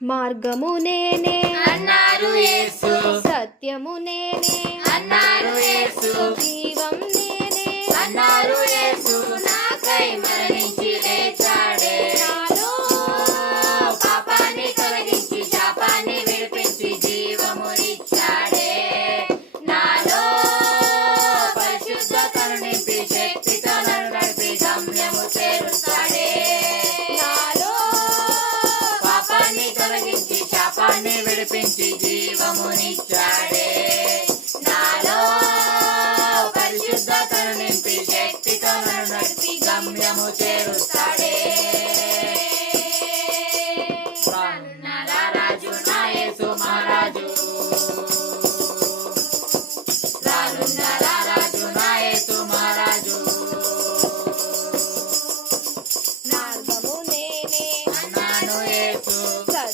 మార్గము నేనే అన్నారు యేసు, సత్యము నేనే అన్నారు యేసు, జీవం నేనే అన్నారు యేసు, నాకై మరణించి లేచాడే. నాలో పాపాన్ని తొలగించి శాపాన్ని విడిపించి జీవమునిచ్చాడే. నాలో పరిశుద్ధతను నింపి శక్తితో నన్ను నడిపి గమ్యము చేరుస్తాడే. నాలో పాపాన్ని తొలగించి శాపాన్ని విడిపించి జీవమునిచ్చాడే. నాలో పరిశుద్ధతను నింపి శక్తితో నన్ను నడిపి గమ్యము చేరుస్తాడే.